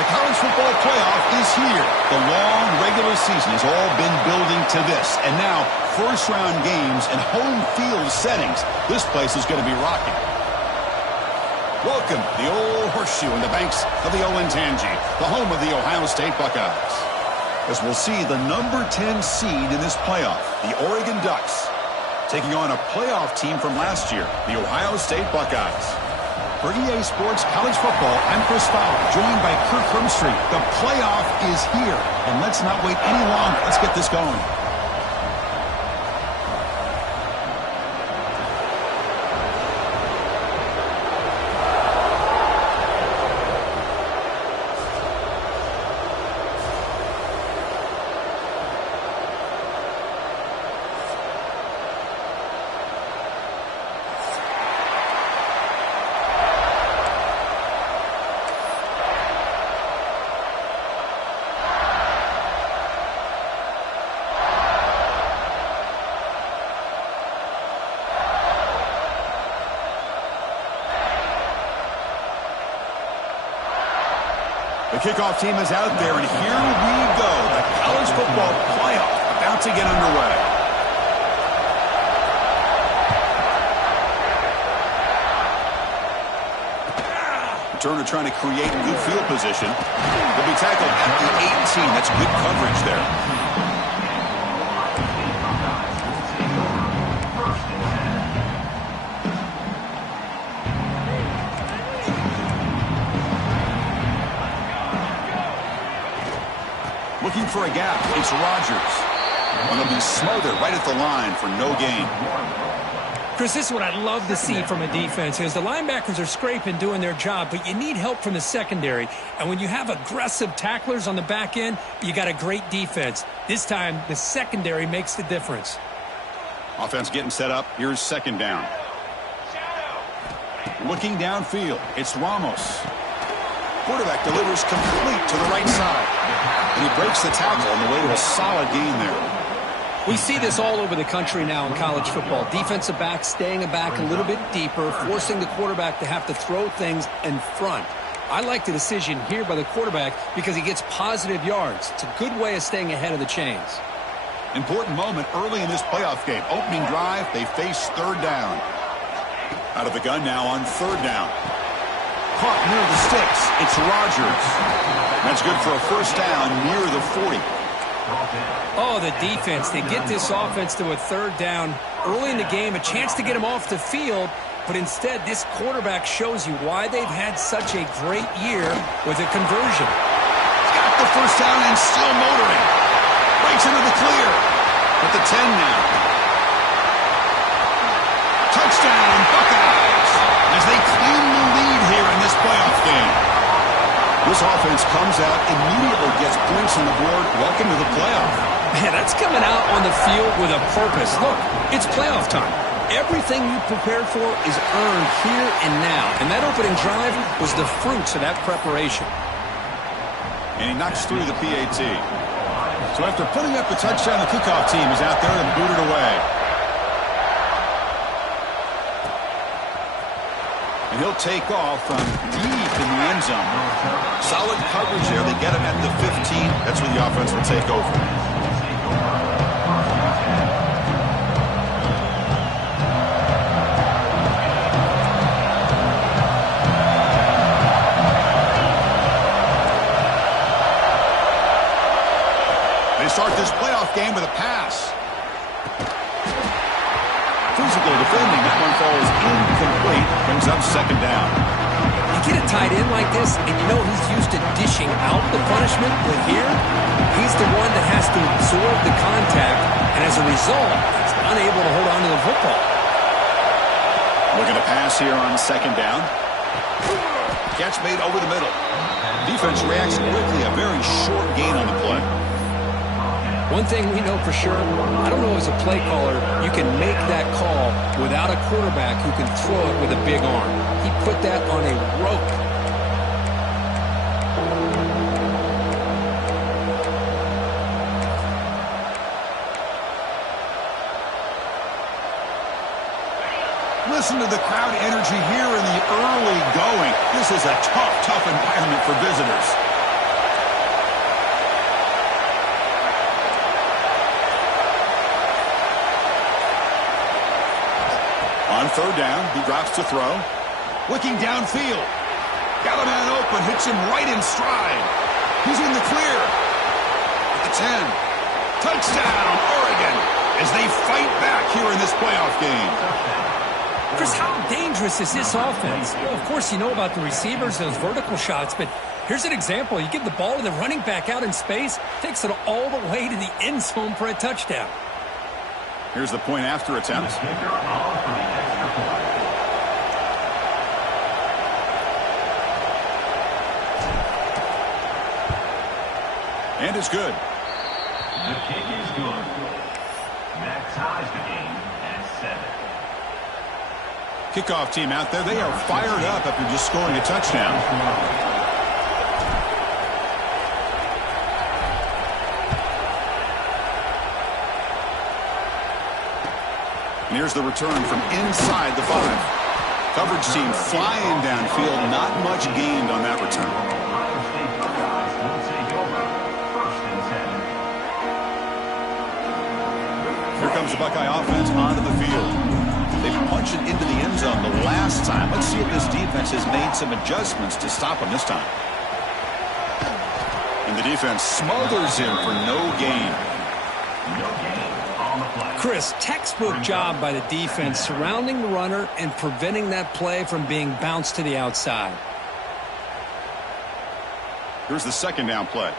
The college football playoff is here. The long regular season has all been building to this. And now, first-round games and home field settings. This place is going to be rocking. Welcome, the old horseshoe in the banks of the Olentangy, the home of the Ohio State Buckeyes. As we'll see the number 10 seed in this playoff, the Oregon Ducks, taking on a playoff team from last year, the Ohio State Buckeyes. For EA Sports College Football, I'm Chris Fowler, joined by Kirk Hermstreet. The playoff is here, and let's not wait any longer. Let's get this going. The kickoff team is out there, and here we go. The college football playoff about to get underway. Turner trying to create good field position. He'll be tackled at the 18. That's good coverage there. Looking for a gap. It's Rodgers. And he'll be smothered right at the line for no gain. Chris, this is what I'd love to see from a defense is the linebackers are scraping, doing their job, but you need help from the secondary. And when you have aggressive tacklers on the back end, you got a great defense. This time, the secondary makes the difference. Offense getting set up. Here's second down. Looking downfield. It's Ramos. Quarterback delivers complete to the right side. And he breaks the tackle on the way to a solid gain there. We see this all over the country now in college football. Defensive backs staying back a little bit deeper, forcing the quarterback to have to throw things in front. I like the decision here by the quarterback because he gets positive yards. It's a good way of staying ahead of the chains. Important moment early in this playoff game. Opening drive, they face third down. Out of the gun now on third down. Caught near the sticks. It's Rodgers. That's good for a first down near the 40. Oh, the defense. They get this offense to a third down early in the game, a chance to get them off the field, but instead this quarterback shows you why they've had such a great year with a conversion. He's got the first down and still motoring. Breaks into the clear at the 10 now. Touchdown, Buckeyes, as they claim the lead here in this playoff game. This offense comes out, immediately gets points on the board. Welcome to the playoff. Man, that's coming out on the field with a purpose. Look, it's playoff time. Everything you prepared for is earned here and now. And that opening drive was the fruits of that preparation. And he knocks through the PAT. So after putting up the touchdown, the kickoff team is out there and booted away. And he'll take off from deep in the end zone. Solid coverage there. They get him at the 15. That's where the offense will take over. They start this playoff game with a pass. Physical defending. That one falls incomplete. Brings up second down. You get a tight end like this, and you know he's used to dishing out the punishment, but here, he's the one that has to absorb the contact, and as a result, he's unable to hold on to the football. Looking to pass here on second down. Catch made over the middle. Defense reacts quickly. A very short gain on the play. One thing we know for sure, I don't know as a play caller, you can make that call without a quarterback who can throw it with a big arm. He put that on a rope. Listen to the crowd energy here in the early going. This is a tough environment for visitors. third down. He drops to throw. Looking downfield. Got a man open. Hits him right in stride. He's in the clear. At the 10. Touchdown, Oregon, as they fight back here in this playoff game. Chris, how dangerous is this offense? Well, of course, you know about the receivers, those vertical shots, but here's an example. You give the ball to the running back out in space, takes it all the way to the end zone for a touchdown. Here's the point after attempt. And it's good. The kick is good. That ties the game at 7. Kickoff team out there. They are fired up after just scoring a touchdown. And here's the return from inside the 5. Coverage team flying downfield. Not much gained on that return. Here comes the Buckeye offense onto the field. They punched it into the end zone the last time. Let's see if this defense has made some adjustments to stop him this time. And the defense smothers him for no gain. Chris, textbook job by the defense surrounding the runner and preventing that play from being bounced to the outside. Here's the second down play.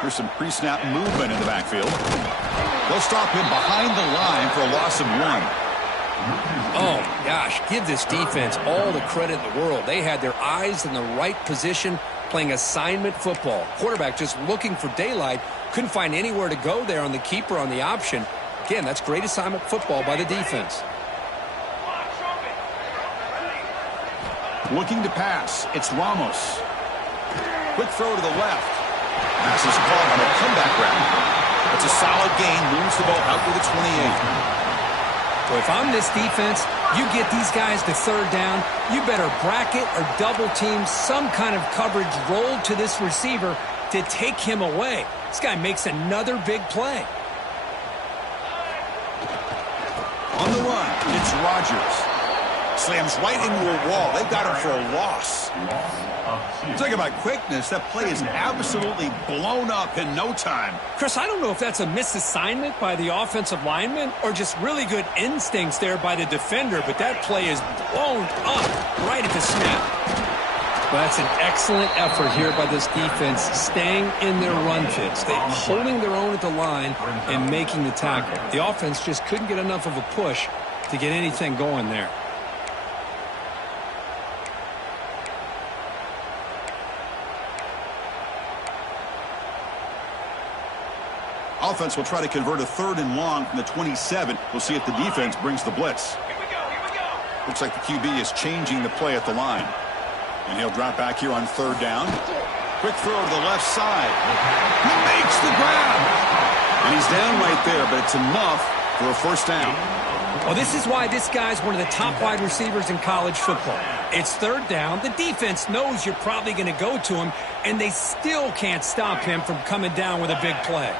Here's some pre-snap movement in the backfield. They'll stop him behind the line for a loss of 1. Oh, gosh, give this defense all the credit in the world. They had their eyes in the right position, playing assignment football. Quarterback just looking for daylight, couldn't find anywhere to go there on the keeper on the option. Again, that's great assignment football by the defense. Looking to pass. It's Ramos. Quick throw to the left. Pass is caught on a comeback route. It's a solid gain. Moves the ball out to the 28. Well, if I'm this defense, you get these guys to third down, you better bracket or double team some kind of coverage rolled to this receiver to take him away. This guy makes another big play. On the run, it's Rodgers. Slams right into a wall. They've got him for a loss. Talk about quickness. That play is absolutely blown up in no time. Chris, I don't know if that's a misassignment by the offensive lineman or just really good instincts there by the defender, but that play is blown up right at the snap. Well, that's an excellent effort here by this defense, staying in their run fits. They're holding their own at the line and making the tackle. The offense just couldn't get enough of a push to get anything going there. Offense will try to convert a 3rd and long from the 27. We'll see if the defense brings the blitz. Here we go. Looks like the QB is changing the play at the line. And he'll drop back here on 3rd down. Quick throw to the left side. He makes the grab. And he's down right there, but it's enough for a 1st down. Well, this is why this guy's one of the top wide receivers in college football. It's 3rd down. The defense knows you're probably going to go to him, and they still can't stop him from coming down with a big play.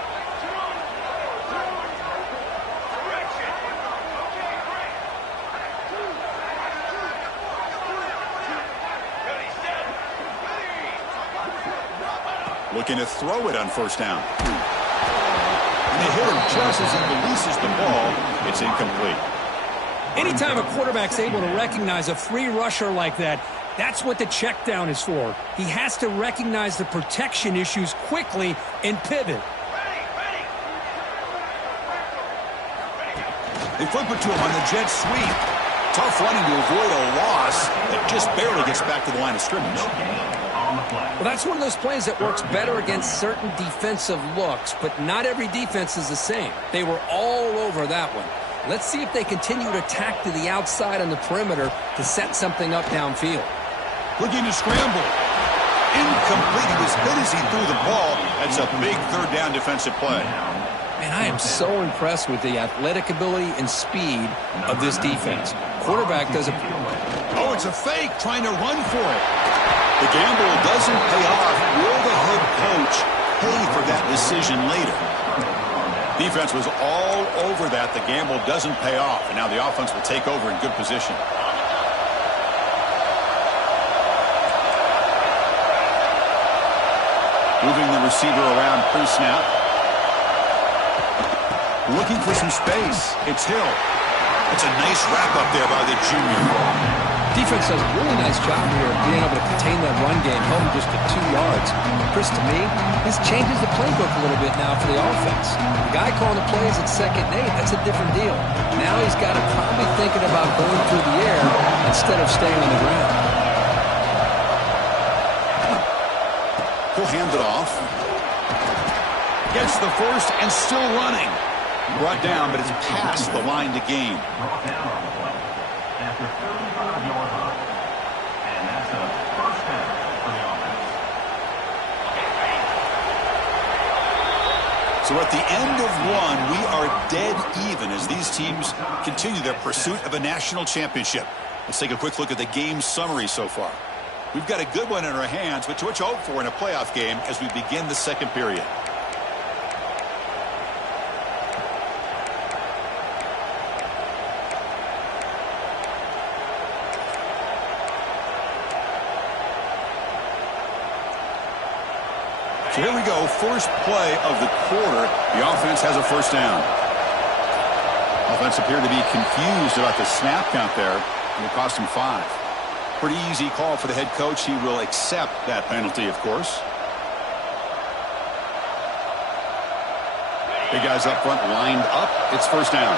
Looking to throw it on 1st down. And they hit him just as he releases the ball. It's incomplete. Anytime a quarterback's able to recognize a free rusher like that, that's what the check down is for. He has to recognize the protection issues quickly and pivot. They flip it to him on the jet sweep. Tough running to avoid a loss that just barely gets back to the line of scrimmage. Well, that's one of those plays that works better against certain defensive looks, but not every defense is the same. They were all over that one. Let's see if they continue to tack to the outside on the perimeter to set something up downfield. Looking to scramble. Incomplete. He was hit as he threw the ball. That's a big 3rd down defensive play. Man, I am so impressed with the athletic ability and speed of this defense. Quarterback does a... Oh, it's a fake, trying to run for it. The gamble doesn't pay off. Will the head coach pay for that decision later? Defense was all over that. The gamble doesn't pay off, and now the offense will take over in good position. Moving the receiver around pre-snap. Looking for some space. It's Hill. It's a nice wrap-up there by the junior. Defense does a really nice job here of being able to contain that run game, held just to 2 yards. Chris, to me, this changes the playbook a little bit now for the offense. The guy calling the plays at 2nd and 8, that's a different deal. Now he's got to probably thinking about going through the air instead of staying on the ground. He'll hand it off. Gets the first and still running. Brought down, but it's past the line to gain. Brought down on the play. After 35-yard run. And that's a first down for the offense. So at the end of one, we are dead even as these teams continue their pursuit of a national championship. Let's take a quick look at the game summary so far. We've got a good one in our hands, but to what you hope for in a playoff game as we begin the second period. So here we go, first play of the quarter. The offense has a first down. Offense appeared to be confused about the snap count there. It will cost him 5. Pretty easy call for the head coach. He will accept that penalty, of course. Big guys up front lined up. It's first down.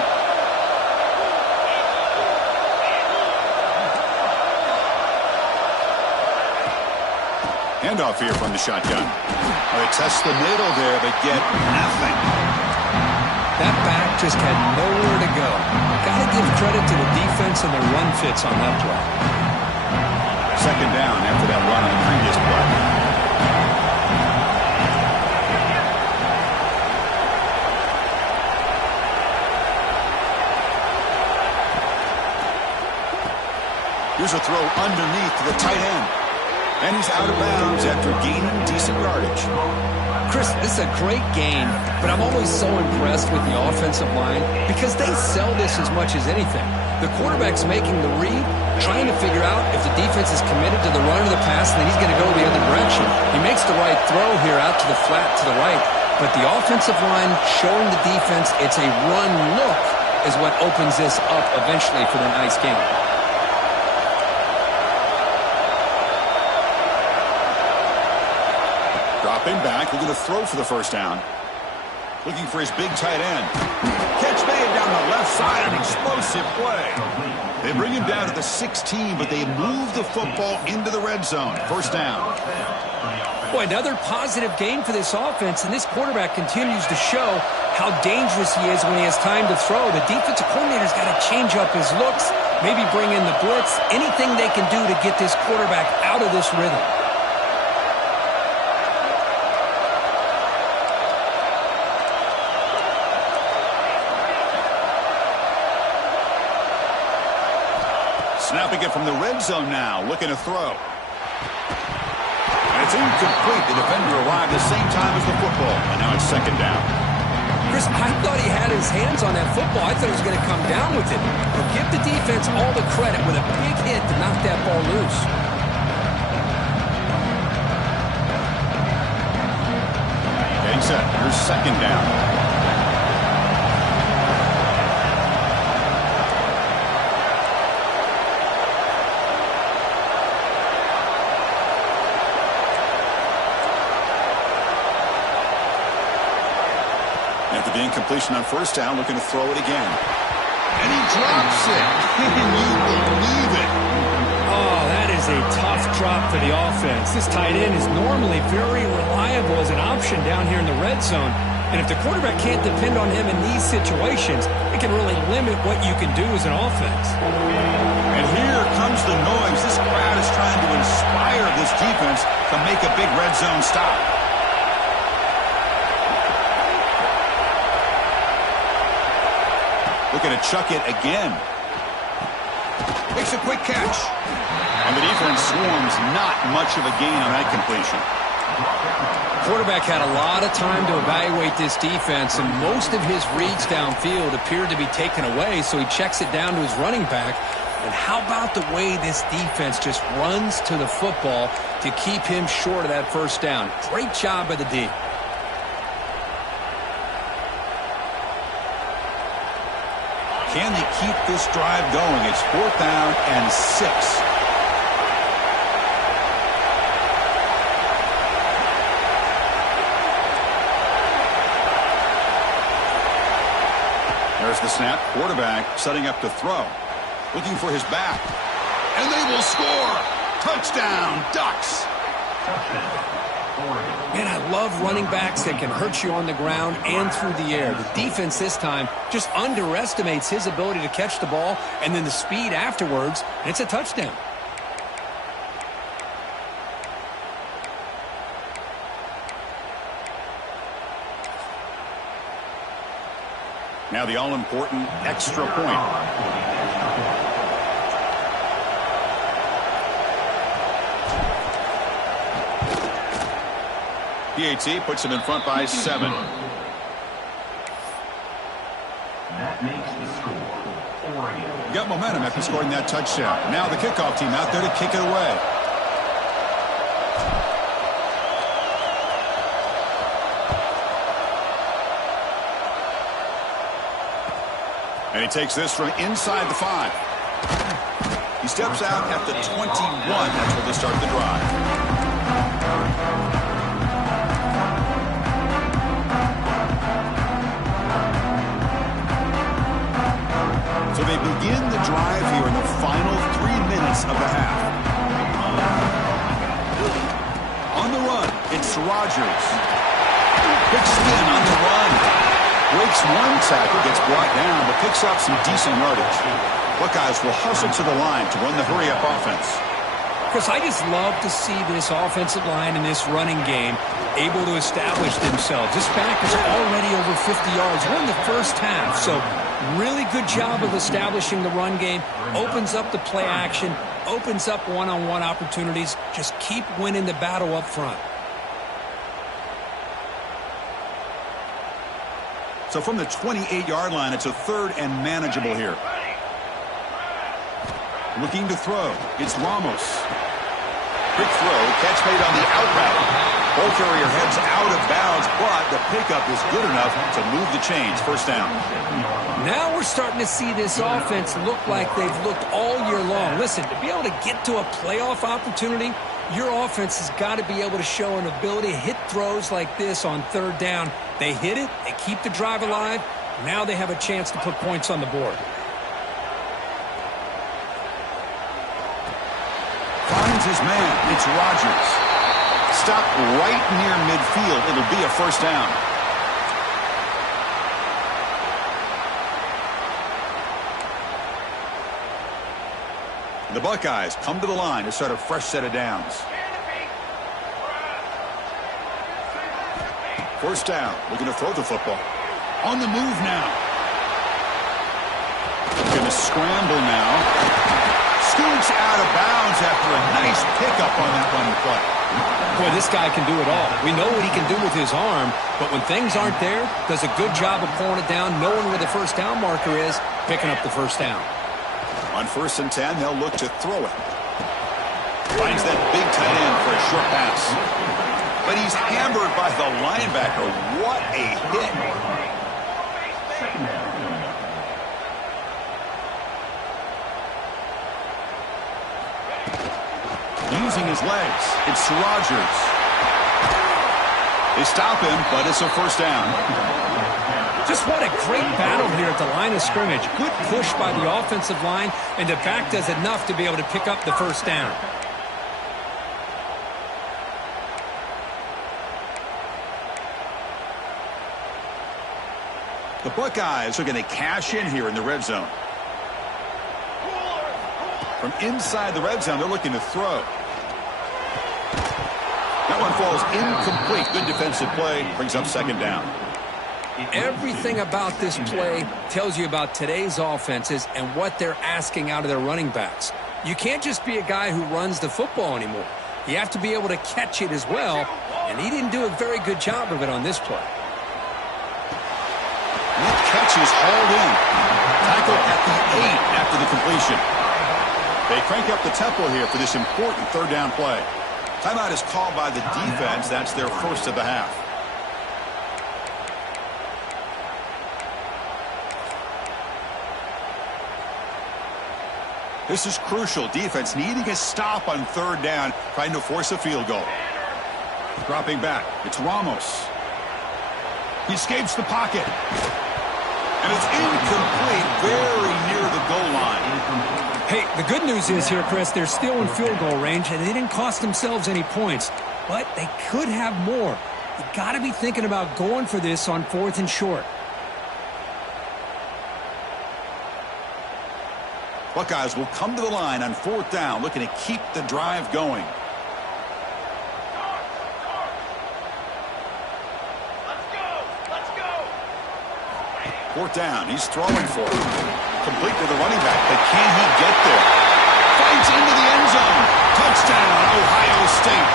Handoff here from the shotgun. They test the middle there, but get nothing. That back just had nowhere to go. Got to give credit to the defense and their run fits on that play. Second down after that run on the previous play. Here's a throw underneath to the tight end. And he's out of bounds after gaining decent yardage. Chris, this is a great game, but I'm always so impressed with the offensive line because they sell this as much as anything. The quarterback's making the read, trying to figure out if the defense is committed to the run or the pass, and then he's going to go the other direction. He makes the right throw here out to the flat to the right, but the offensive line showing the defense it's a run look is what opens this up eventually for the nice game. Dropping back, we're going to throw for the first down. Looking for his big tight end. Catch made down the left side, an explosive play. They bring him down to the 16, but they move the football into the red zone. First down. Boy, another positive game for this offense, and this quarterback continues to show how dangerous he is when he has time to throw. The defensive coordinator's got to change up his looks, maybe bring in the blitz, anything they can do to get this quarterback out of this rhythm. Snapping it from the red zone now, looking to throw. And it's incomplete. The defender arrived the same time as the football, and now it's second down. Chris, I thought he had his hands on that football. I thought he was going to come down with it. But give the defense all the credit with a big hit to knock that ball loose. Getting set. Here's second down. After the incompletion on first down, looking to throw it again. And he drops it. Can you believe it? Oh, that is a tough drop for the offense. This tight end is normally very reliable as an option down here in the red zone. And if the quarterback can't depend on him in these situations, it can really limit what you can do as an offense. And here comes the noise. This crowd is trying to inspire this defense to make a big red zone stop. Looking to chuck it again. Makes a quick catch. And the defense swarms, not much of a gain on that completion. Quarterback had a lot of time to evaluate this defense, and most of his reads downfield appeared to be taken away, so he checks it down to his running back. And how about the way this defense just runs to the football to keep him short of that first down? Great job by the D. Can they keep this drive going? It's 4th down and 6. There's the snap. Quarterback setting up to throw. Looking for his back. And they will score. Touchdown, Ducks. Man, I love running backs that can hurt you on the ground and through the air. The defense this time just underestimates his ability to catch the ball, and then the speed afterwards, and it's a touchdown. Now the all-important extra point. PAT puts him in front by 7. That makes the score. Oregon. Got momentum after scoring that touchdown. Now the kickoff team out there to kick it away. And he takes this from inside the 5. He steps out at the 21. That's where they start the drive. So they begin the drive here in the final 3 minutes of the half. On the run, it's Rodgers. Big spin on the run. Breaks one tackle, gets brought down, but picks up some decent yardage. Buckeyes will hustle to the line to run the hurry-up offense. Chris, I just love to see this offensive line and this running game able to establish themselves. This back is already over 50 yards. We're in the first half, so really good job of establishing the run game. Opens up the play action, opens up one-on-one opportunities. Just keep winning the battle up front. So from the 28-yard line, it's a 3rd and manageable here. Looking to throw. It's Ramos. Quick throw. Catch made on the out route. Ball carrier heads out of bounds, but the pickup is good enough to move the chains. First down. Now we're starting to see this offense look like they've looked all year long. Listen, to be able to get to a playoff opportunity, your offense has got to be able to show an ability to hit throws like this on 3rd down. They hit it, they keep the drive alive. Now they have a chance to put points on the board. Finds his man. It's Rodgers. Stopped right near midfield. It'll be a first down. The Buckeyes come to the line to start a fresh set of downs. First down. Looking to throw the football. On the move now. Going to scramble now. Scoots out of bounds after a nice pickup on that run play. Boy, this guy can do it all. We know what he can do with his arm, but when things aren't there, does a good job of pulling it down, knowing where the first down marker is, picking up the first down. On 1st and 10, they'll look to throw it. Finds that big tight end for a short pass. But he's hammered by the linebacker. What a hit. Using his legs, it's Rodgers. They stop him, but it's a first down. Just what a great battle here at the line of scrimmage. Good push by the offensive line, and the back does enough to be able to pick up the first down. The Buckeyes are going to cash in here in the red zone. From inside the red zone, they're looking to throw. That one falls incomplete. Good defensive play. Brings up second down. Everything about this play tells you about today's offenses and what they're asking out of their running backs. You can't just be a guy who runs the football anymore. You have to be able to catch it as well, and he didn't do a very good job of it on this play. That catch is hauled in. Tackle at the 8 after the completion. They crank up the tempo here for this important third down play. Timeout is called by the defense. That's their first of the half. This is crucial. Defense needing a stop on third down, trying to force a field goal. Dropping back. It's Ramos. He escapes the pocket. And it's incomplete, very near the goal line. Hey, the good news is here, Chris, they're still in field goal range, and they didn't cost themselves any points. But they could have more. You got to be thinking about going for this on 4th and short. Buckeyes will come to the line on 4th down, looking to keep the drive going. Let's go. 4th down, he's throwing for it. Complete to the running back, but can he get there? Fights into the end zone. Touchdown, Ohio State.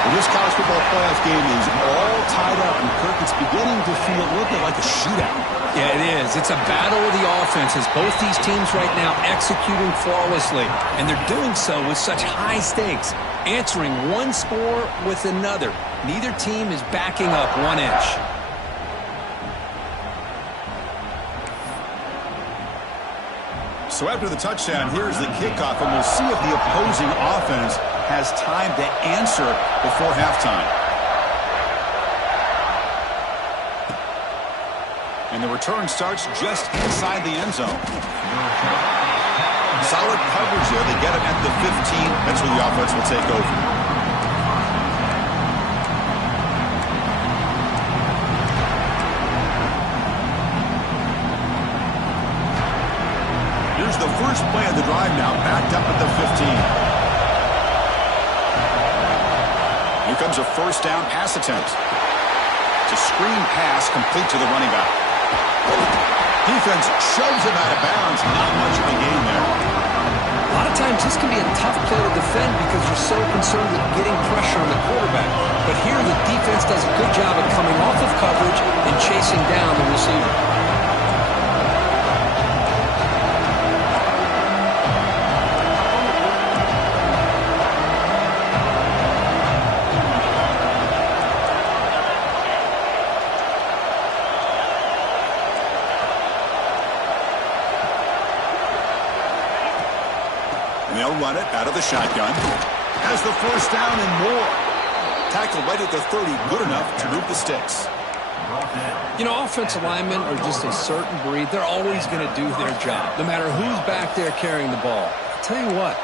Well, this college football playoff game is all tied up, and Kirk, it's beginning to feel a little bit like a shootout. Yeah, it is. It's a battle of the offenses. Both these teams right now executing flawlessly, and they're doing so with such high stakes, answering one score with another. Neither team is backing up 1 inch. So after the touchdown, here's the kickoff, and we'll see if the opposing offense has time to answer before halftime. And the return starts just inside the end zone. Solid coverage there. They get it at the 15. That's where the offense will take over. Here's the first play of the drive now, backed up at the 15. Here comes a first down pass attempt. It's a screen pass complete to the running back. Defense shoves him out of bounds. Not much of a gain there. A lot of times this can be a tough play to defend because you're so concerned with getting pressure on the quarterback. But here the defense does a good job of coming off of coverage and chasing down the receiver. Run it out of the shotgun. Has the first down and more. Tackle right at the 30. Good enough to move the sticks. You know, offensive linemen are just a certain breed. They're always going to do their job, no matter who's back there carrying the ball. I'll tell you what,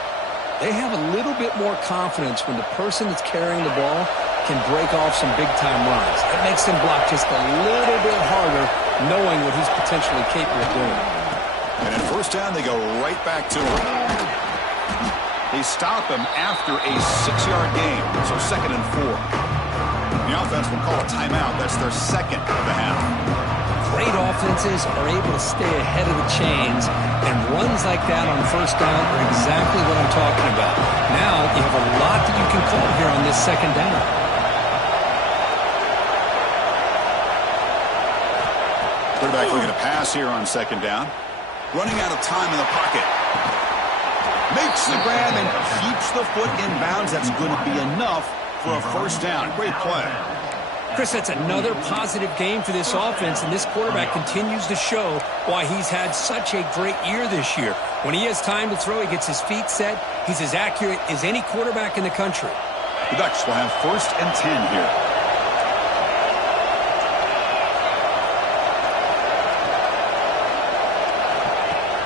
they have a little bit more confidence when the person that's carrying the ball can break off some big-time runs. It makes them block just a little bit harder, knowing what he's potentially capable of doing. And at first down, they go right back to him. They stop him after a 6-yard gain, so 2nd and 4. The offense will call a timeout. That's their second of the half. Great offenses are able to stay ahead of the chains, and runs like that on first down are exactly what I'm talking about. Now you have a lot that you can call here on this 2nd down. Quarterback looking to pass here on 2nd down. Running out of time in the pocket. Makes the grab and keeps the foot in bounds. That's going to be enough for a first down. Great play. Chris, that's another positive game for this offense, and this quarterback continues to show why he's had such a great year this year. When he has time to throw, he gets his feet set. He's as accurate as any quarterback in the country. The Ducks will have 1st and 10 here.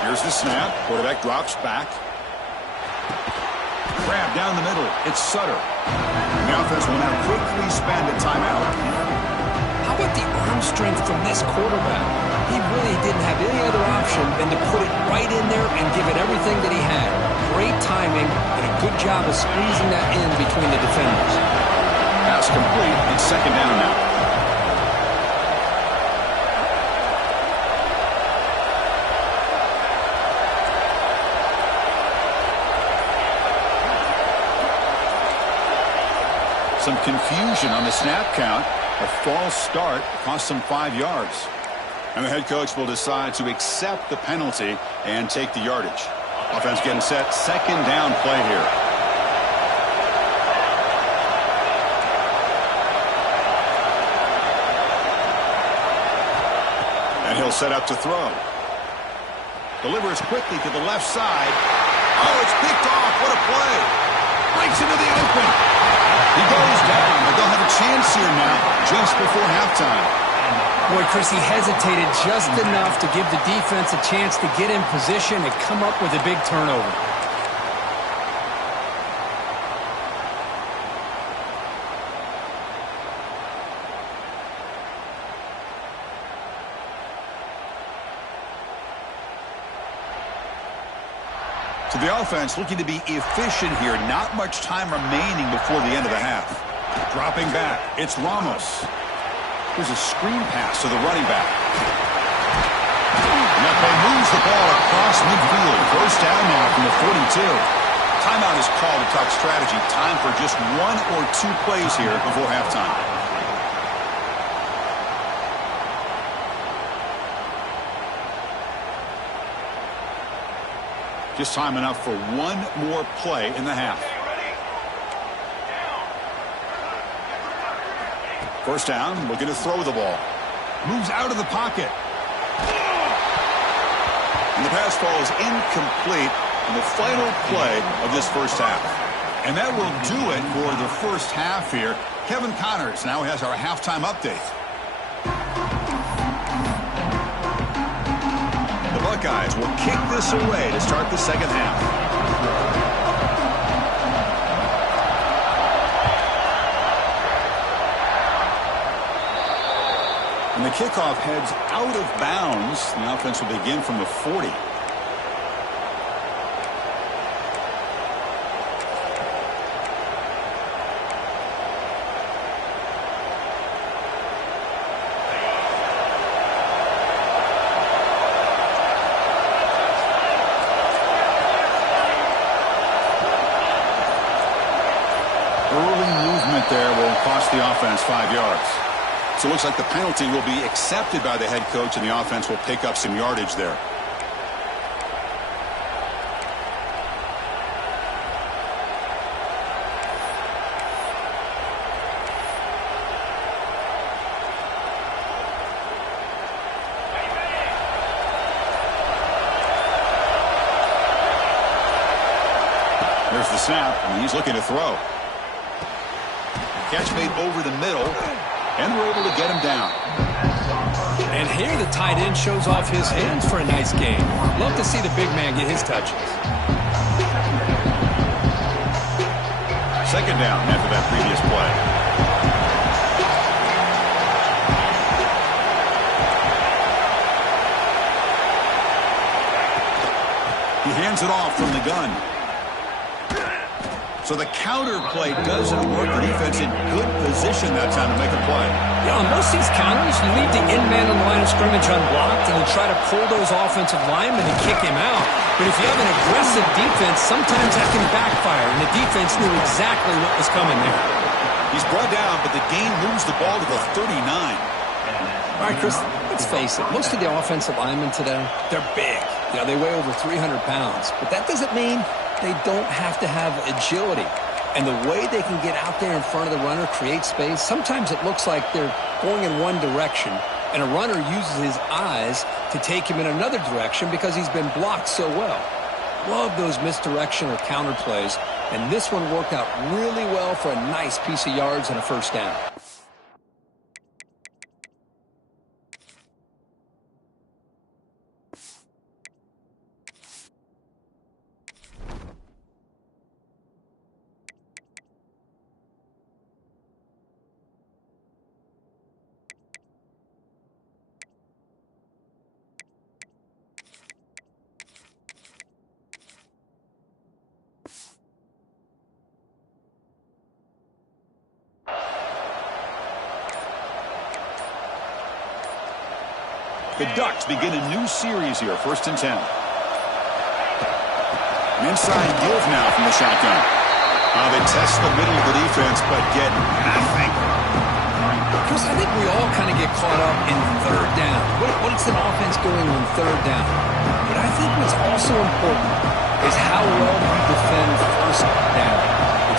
Here's the snap. Quarterback drops back. Grab down the middle. It's Sutter. And the offense will now quickly spend a timeout. How about the arm strength from this quarterback? He really didn't have any other option than to put it right in there and give it everything that he had. Great timing and a good job of squeezing that in between the defenders. Pass complete. It's 2nd down now. Some confusion on the snap count. A false start cost them 5 yards. And the head coach will decide to accept the penalty and take the yardage. Offense getting set. Second down play here. And he'll set up to throw. Delivers quickly to the left side. Oh, it's picked off. What a play. Breaks into the open. He goes down, but they'll have a chance here now just before halftime. Boy, Chris, he hesitated just enough to give the defense a chance to get in position and come up with a big turnover. So the offense looking to be efficient here. Not much time remaining before the end of the half. Dropping back, it's Ramos. Here's a screen pass to the running back. And that play moves the ball across midfield. First down now from the 42. Timeout is called to talk strategy. Time for just 1 or 2 plays here before halftime. Just time enough for 1 more play in the half. First down, looking to throw the ball. Moves out of the pocket. And the pass falls incomplete in the final play of this first half. And that will do it for the first half here. Kevin Connors now has our halftime update. The Buckeyes will kick this away to start the second half. And the kickoff heads out of bounds. The offense will begin from the 40. Early movement there will cost the offense 5 yards. So it looks like the penalty will be accepted by the head coach, and the offense will pick up some yardage there. There's the snap, and he's looking to throw. Catch made over the middle. And we're able to get him down. And here the tight end shows off his hands for a nice game. Love to see the big man get his touches. Second down after that previous play. He hands it off from the gun. So the counter play doesn't work. The defense in good position that time to make a play. Yeah, on most of these counters, you leave the end man on the line of scrimmage unblocked, and you try to pull those offensive linemen and kick him out. But if you have an aggressive defense, sometimes that can backfire, and the defense knew exactly what was coming there. He's brought down, but the gain moves the ball to the 39. All right, Chris, let's face it. Most of the offensive linemen today, they're big. You know, they weigh over 300 pounds. But that doesn't mean they don't have to have agility. And the way they can get out there in front of the runner, create space, sometimes it looks like they're going in one direction, and a runner uses his eyes to take him in another direction because he's been blocked so well. Love those misdirection or counter plays, and this one worked out really well for a nice piece of yards and a first down. The Ducks begin a new series here, 1st and 10. An inside give now from the shotgun. They test the middle of the defense, but get nothing. Chris, I think we all kind of get caught up in third down. What's an offense doing on third down? But I think what's also important is how well you defend first down.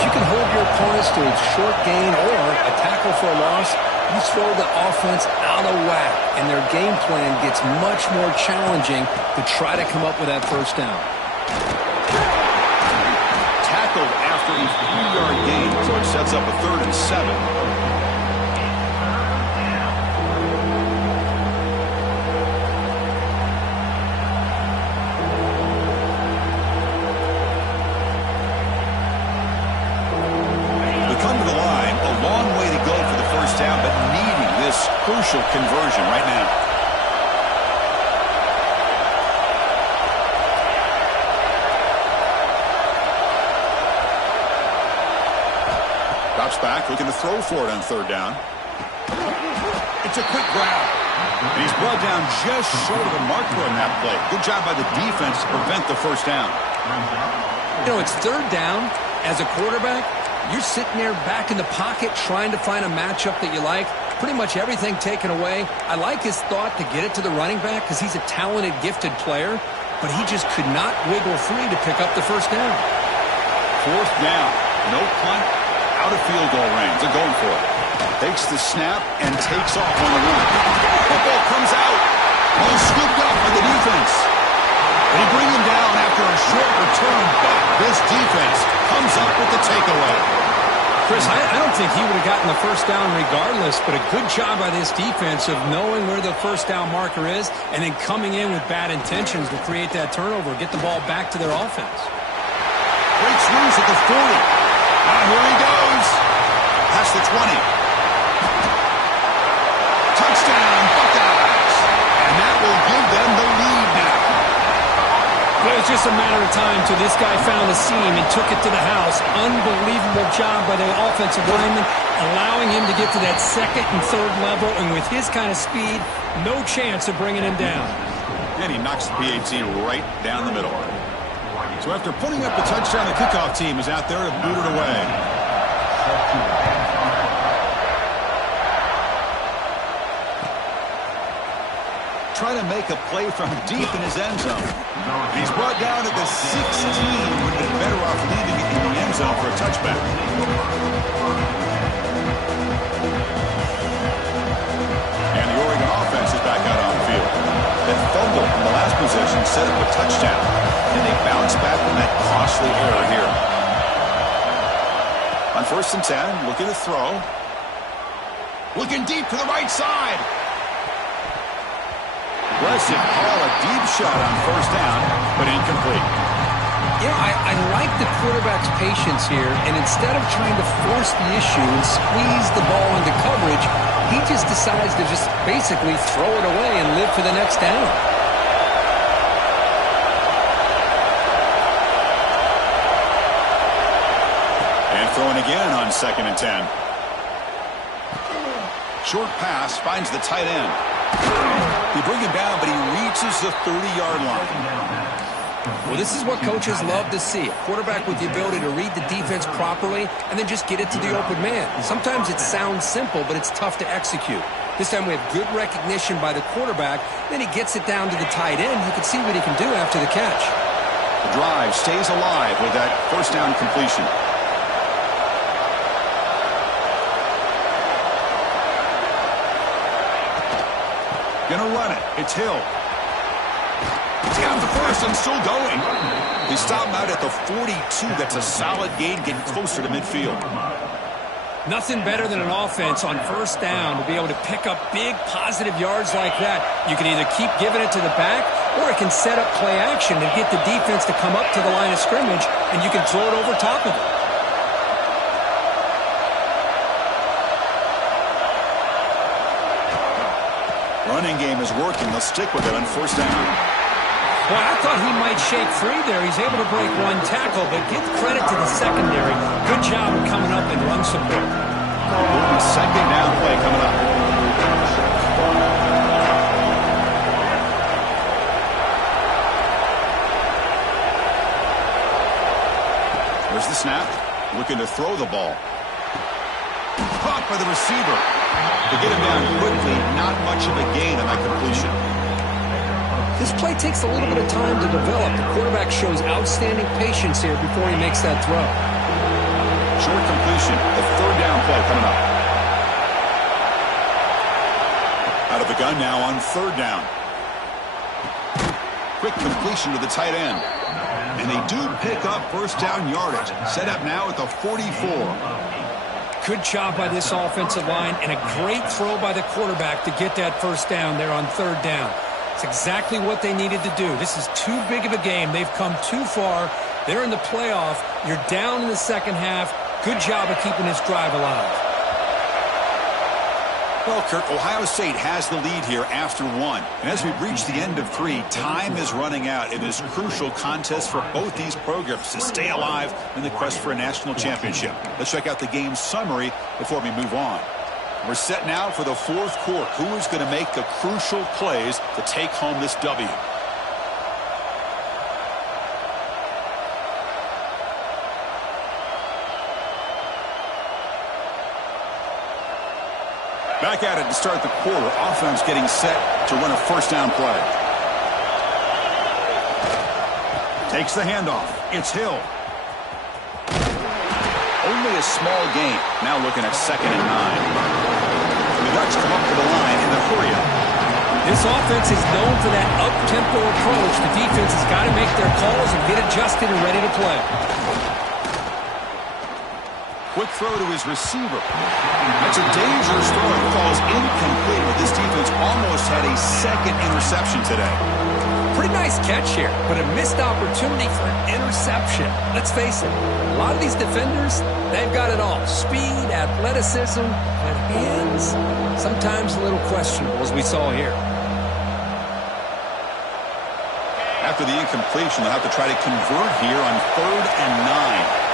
If you can hold your opponents to a short gain or a tackle for a loss, you throw the offense out of whack, and their game plan gets much more challenging to try to come up with that first down. Tackled after a 3-yard gain, so it sets up a 3rd and 7. Down, but needing this crucial conversion right now. Drops back, looking to throw for it on third down. It's a quick grab. And he's brought down just short of the marker on that play. Good job by the defense to prevent the first down. You know, it's third down. As a quarterback, you're sitting there back in the pocket trying to find a matchup that you like. Pretty much everything taken away. I like his thought to get it to the running back because he's a talented, gifted player, but he just could not wiggle free to pick up the first down. Fourth down. No punt. Out of field goal range. They're going for it. Takes the snap and takes off on the run. Football comes out. All scooped up by the defense. They bring him down after a short return, but this defense comes up with the takeaway. Chris, I don't think he would have gotten the first down regardless, but a good job by this defense of knowing where the first down marker is and then coming in with bad intentions to create that turnover, get the ball back to their offense. Breaks loose at the 40. Here he goes. Past the 20. Touchdown, Buckeyes. And that will give them the lead now. It was just a matter of time till this guy found a seam and took it to the house. Unbelievable job by the offensive lineman, allowing him to get to that second and third level, and with his kind of speed, no chance of bringing him down. And he knocks the PAT right down the middle. So after putting up the touchdown, the kickoff team is out there to boot it away. Trying to make a play from deep in his end zone. He's brought down at the 16. Would have been better off leaving it in the end zone for a touchback. And the Oregon offense is back out on the field. That fumble from the last possession set up a touchdown. And they bounce back from that costly error here. On 1st and 10, looking to throw. Looking deep to the right side. Aggressive call, a deep shot on 1st down, but incomplete. You know, I like the quarterback's patience here, and instead of trying to force the issue and squeeze the ball into coverage, he just decides to just basically throw it away and live for the next down. And throwing again on 2nd and 10. Short pass finds the tight end. They bring him down, but he reaches the 30-yard line. Well, this is what coaches love to see. A quarterback with the ability to read the defense properly and then just get it to the open man. Sometimes it sounds simple, but it's tough to execute. This time we have good recognition by the quarterback. Then he gets it down to the tight end. You can see what he can do after the catch. The drive stays alive with that 1st down completion. Gonna run it. It's Hill. He's got the first and still going. They stop him out at the 42. That's a solid gain, getting closer to midfield. Nothing better than an offense on 1st down to be able to pick up big positive yards like that. You can either keep giving it to the back, or it can set up play action and get the defense to come up to the line of scrimmage, and you can throw it over top of it. Running game is working. They'll stick with it on 1st down. Well, I thought he might shake free there. He's able to break one tackle, but give credit to the secondary. Good job of coming up and run support. 2nd down play coming up. There's the snap. Looking to throw the ball. Caught by the receiver. To get him down quickly, not much of a gain on that completion. This play takes a little bit of time to develop. The quarterback shows outstanding patience here before he makes that throw. Short completion. The third down play coming up. Out of the gun now on third down. Quick completion to the tight end. And they do pick up first down yardage. Set up now at the 44. Good job by this offensive line and a great throw by the quarterback to get that first down there on third down. It's exactly what they needed to do. This is too big of a game. They've come too far. They're in the playoff. You're down in the second half. Good job of keeping this drive alive. Well, Kurt, Ohio State has the lead here after one. And as we reach the end of three, time is running out in this crucial contest for both these programs to stay alive in the quest for a national championship. Let's check out the game summary before we move on. We're set now for the fourth quarter. Who is going to make the crucial plays to take home this W? Back at it to start the quarter. Offense getting set to run a first down play. Takes the handoff. It's Hill. Only a small gain. Now looking at 2nd and 9. The Ducks come up to the line in the hurry-up. This offense is known for that up-tempo approach. The defense has got to make their calls and get adjusted and ready to play. Quick throw to his receiver. That's a dangerous throw. It falls incomplete, but this defense almost had a second interception today. Pretty nice catch here, but a missed opportunity for an interception. Let's face it, a lot of these defenders, they've got it all. Speed, athleticism, but hands, sometimes a little questionable, as we saw here. After the incompletion, they'll have to try to convert here on 3rd and 9.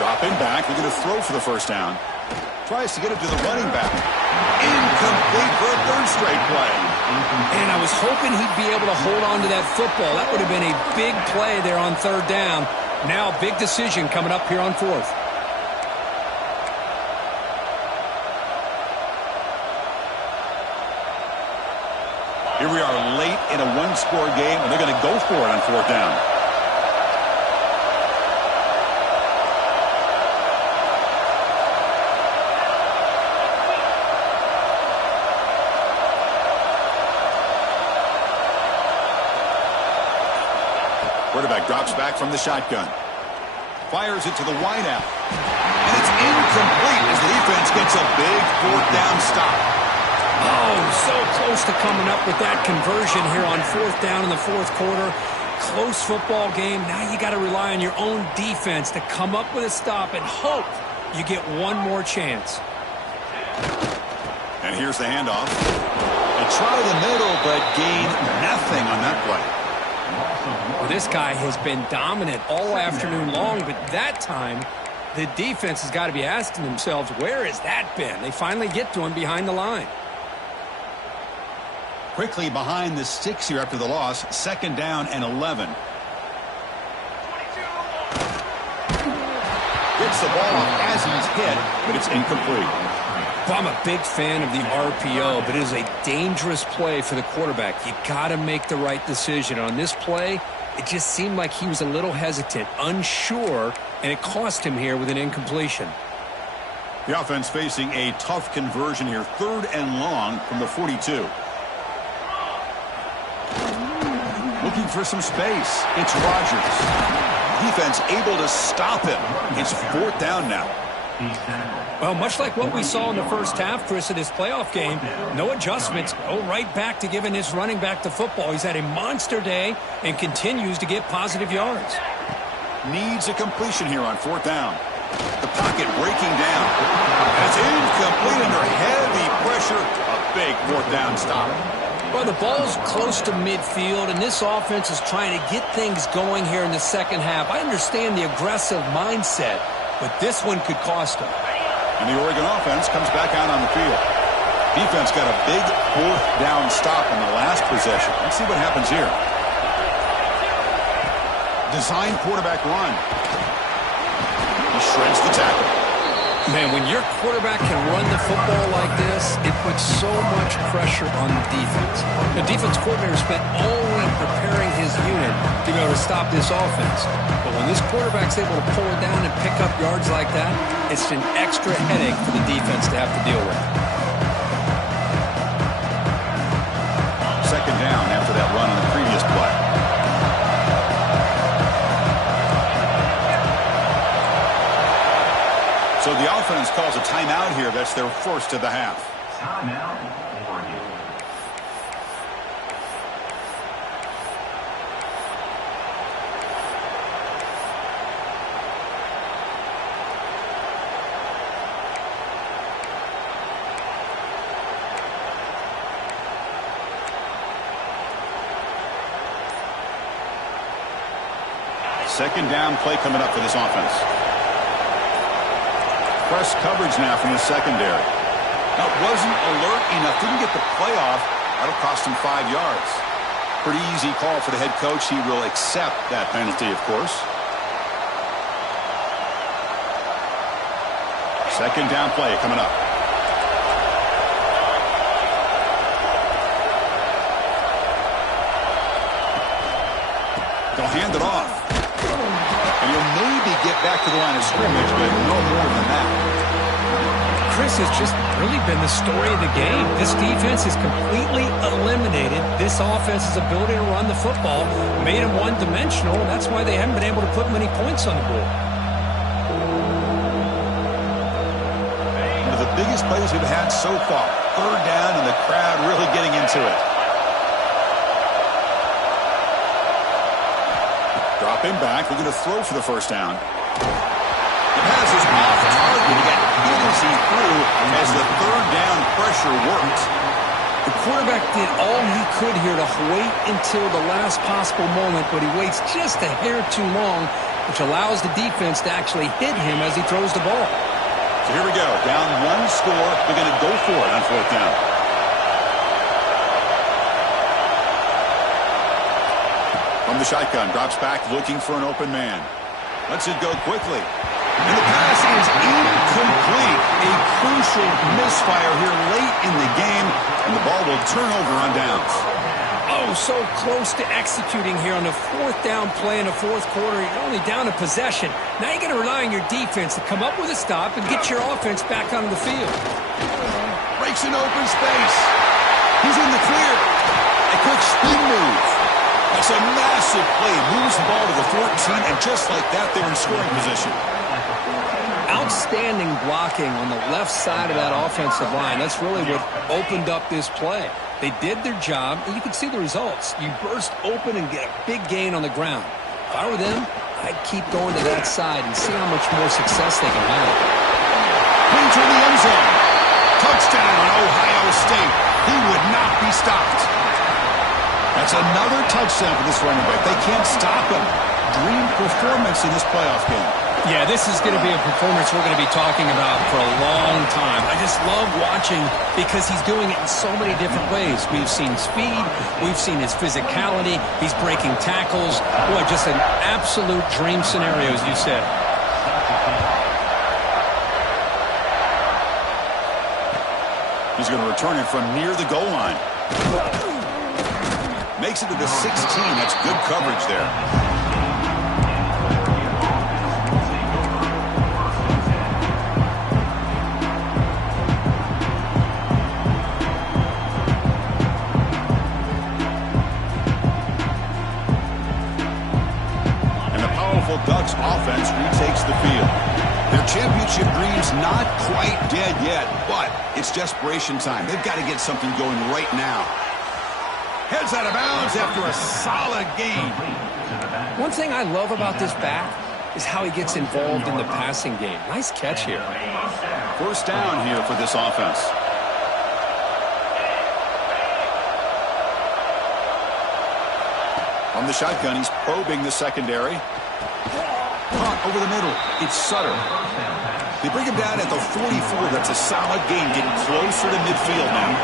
Dropping back, they're going to throw for the first down. Tries to get it to the running back. Incomplete for a third straight play. And I was hoping he'd be able to hold on to that football. That would have been a big play there on third down. Now big decision coming up here on fourth. Here we are late in a one-score game, and they're going to go for it on fourth down. Quarterback drops back from the shotgun. Fires it to the wideout. And it's incomplete as the defense gets a big fourth down stop. Oh, so close to coming up with that conversion here on fourth down in the fourth quarter. Close football game. Now you got to rely on your own defense to come up with a stop and hope you get one more chance. And here's the handoff. They try the middle, but gain nothing on that play. Well, this guy has been dominant all afternoon long, but that time the defense has got to be asking themselves, where has that been? They finally get to him behind the line. Quickly behind the sticks here after the loss. 2nd down and 11. Gets the ball off as he's hit, but it's incomplete. Well, I'm a big fan of the RPO, but it is a dangerous play for the quarterback. You got to make the right decision. On this play, it just seemed like he was a little hesitant, unsure, and it cost him here with an incompletion. The offense facing a tough conversion here. 3rd and long from the 42. Looking for some space. It's Rodgers. Defense able to stop him. It's 4th down now. Well, much like what we saw in the first half, Chris, of this playoff game, no adjustments. Go right back to giving his running back the football. He's had a monster day and continues to get positive yards. Needs a completion here on 4th down. The pocket breaking down. And it's incomplete under heavy pressure. A big 4th down stop. Well, the ball's close to midfield, and this offense is trying to get things going here in the second half. I understand the aggressive mindset, but this one could cost them. And the Oregon offense comes back out on the field. Defense got a big fourth down stop on the last possession. Let's see what happens here. Design quarterback run. He shreds the tackle. Man, when your quarterback can run the football like this, it puts so much pressure on the defense. The defense coordinator spent all week preparing his unit to be able to stop this offense. But when this quarterback's able to pull it down and pick up yards like that, it's an extra headache for the defense to have to deal with. Second down after that run on the previous play. So the offense calls a timeout here. That's their first of the half. Timeout, Oregon. Second down play coming up for this offense. Press coverage now from the secondary. Now, wasn't alert enough. Didn't get the play off. That'll cost him 5 yards. Pretty easy call for the head coach. He will accept that penalty, of course. Second down play coming up. They'll hand it off. And you'll maybe get back to the line of scrimmage, but no more than that. Chris, has just really been the story of the game. This defense has completely eliminated this offense's ability to run the football, made them one-dimensional, and that's why they haven't been able to put many points on the board. One of the biggest plays we've had so far. Third down and the crowd really getting into it. Drop him back. We're going to throw for the first down. The pass is off target. He got good as he threw as the third down pressure worked. The quarterback did all he could here to wait until the last possible moment, but he waits just a hair too long, which allows the defense to actually hit him as he throws the ball. So here we go. Down one score. They're going to go for it on fourth down. From the shotgun, drops back looking for an open man. Lets it go quickly. And the pass is incomplete. A crucial misfire here late in the game, and the ball will turn over on downs. Oh, so close to executing here on the fourth down play in the fourth quarter. You're only down a possession. Now you're going to rely on your defense to come up with a stop and get your offense back onto the field. Breaks an open space. He's in the clear. A quick spin move. That's a massive play. Moves the ball to the 14, and just like that, they're in scoring position. Outstanding blocking on the left side of that offensive line. That's really what opened up this play. They did their job, and you can see the results. You burst open and get a big gain on the ground. If I were them, I'd keep going to that side and see how much more success they can have. Into the end zone. Touchdown, Ohio State. He would not be stopped. That's another touchdown for this running back. They can't stop him. Dream performance in this playoff game. Yeah, this is going to be a performance we're going to be talking about for a long time. I just love watching because he's doing it in so many different ways. We've seen speed. We've seen his physicality. He's breaking tackles. Boy, just an absolute dream scenario, as you said. He's going to return it from near the goal line. Makes it to the 16. That's good coverage there. And the powerful Ducks offense retakes the field. Their championship dream's not quite dead yet, but it's desperation time. They've got to get something going right now. Heads out of bounds after a solid game. One thing I love about this back is how he gets involved in the passing game. Nice catch here. First down here for this offense. From the shotgun, he's probing the secondary. Caught over the middle. It's Sutter. They bring him down at the 44. That's a solid gain, getting closer to midfield now.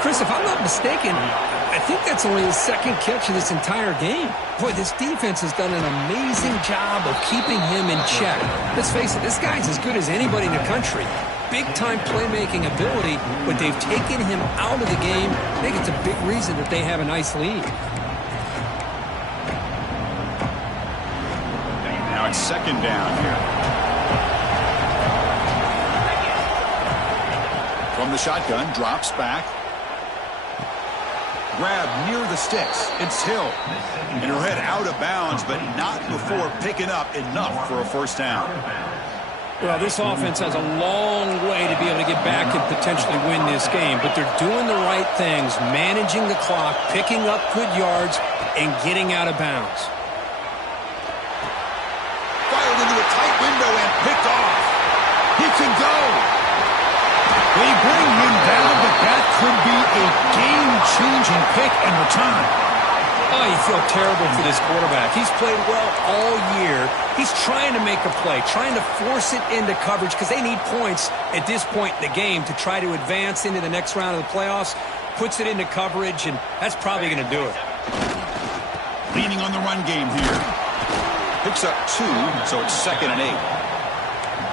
Chris, if I'm not mistaken, I think that's only his second catch of this entire game. Boy, this defense has done an amazing job of keeping him in check. Let's face it, this guy's as good as anybody in the country. Big-time playmaking ability, but they've taken him out of the game. I think it's a big reason that they have a nice lead. Now it's second down here. From the shotgun, drops back. Grab near the sticks. It's Hill. And he'll head out of bounds, but not before picking up enough for a first down. Well, this offense has a long way to be able to get back and potentially win this game, but they're doing the right things, managing the clock, picking up good yards, and getting out of bounds. Fired into a tight window and picked off. He can go. They bring him down, but that could be a game-changing pick and return. Oh, you feel terrible for this quarterback. He's played well all year. He's trying to make a play, trying to force it into coverage because they need points at this point in the game to try to advance into the next round of the playoffs. Puts it into coverage, and that's probably going to do it. Leaning on the run game here. Picks up 2, so it's 2nd and 8.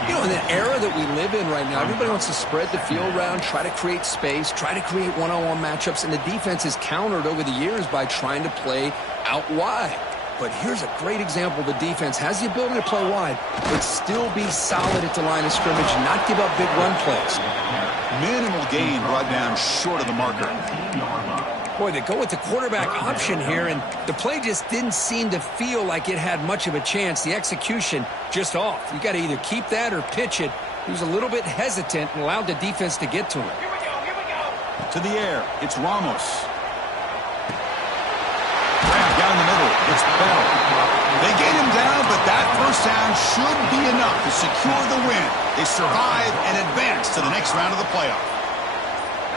You know, in the era that we live in right now, everybody wants to spread the field around, try to create space, try to create one-on-one matchups, and the defense is countered over the years by trying to play out wide. But here's a great example. The defense has the ability to play wide, but still be solid at the line of scrimmage and not give up big run plays. Minimal gain brought down short of the marker. Boy, they go with the quarterback option here, and the play just didn't seem to feel like it had much of a chance. The execution just off. You got to either keep that or pitch it. He was a little bit hesitant and allowed the defense to get to him. To the air, it's Ramos. Grab down the middle, it's Bell. They get him down, but that first down should be enough to secure the win. They survive and advance to the next round of the playoff.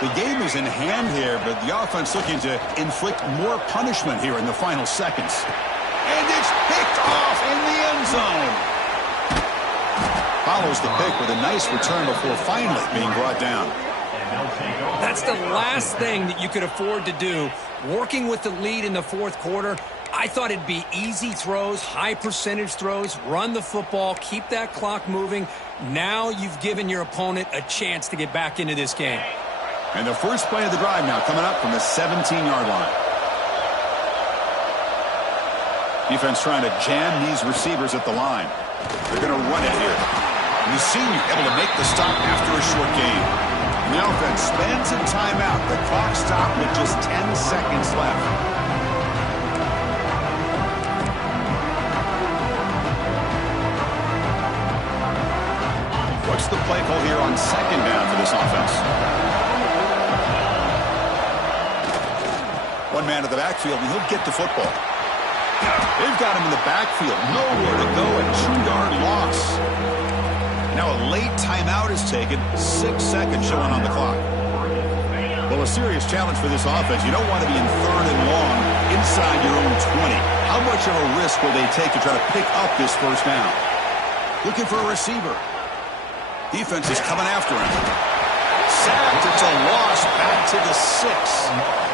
The game is in hand here, but the offense looking to inflict more punishment here in the final seconds. And it's picked off in the end zone. Follows the pick with a nice return before finally being brought down. That's the last thing that you could afford to do. Working with the lead in the fourth quarter, I thought it'd be easy throws, high percentage throws, run the football, keep that clock moving. Now you've given your opponent a chance to get back into this game. And the first play of the drive now coming up from the 17-yard line. Defense trying to jam these receivers at the line. They're going to run it here. And the senior able to make the stop after a short gain. And the offense spends a timeout. The clock stopped with just 10 seconds left. What's the play call here on second down for this offense? One man to the backfield, and he'll get the football. They've got him in the backfield. Nowhere to go, a 2-yard loss. Now a late timeout is taken. 6 seconds showing on the clock. Well, a serious challenge for this offense. You don't want to be in 3rd and long inside your own 20. How much of a risk will they take to try to pick up this first down? Looking for a receiver. Defense is coming after him. Sacked. It's a loss back to the 6.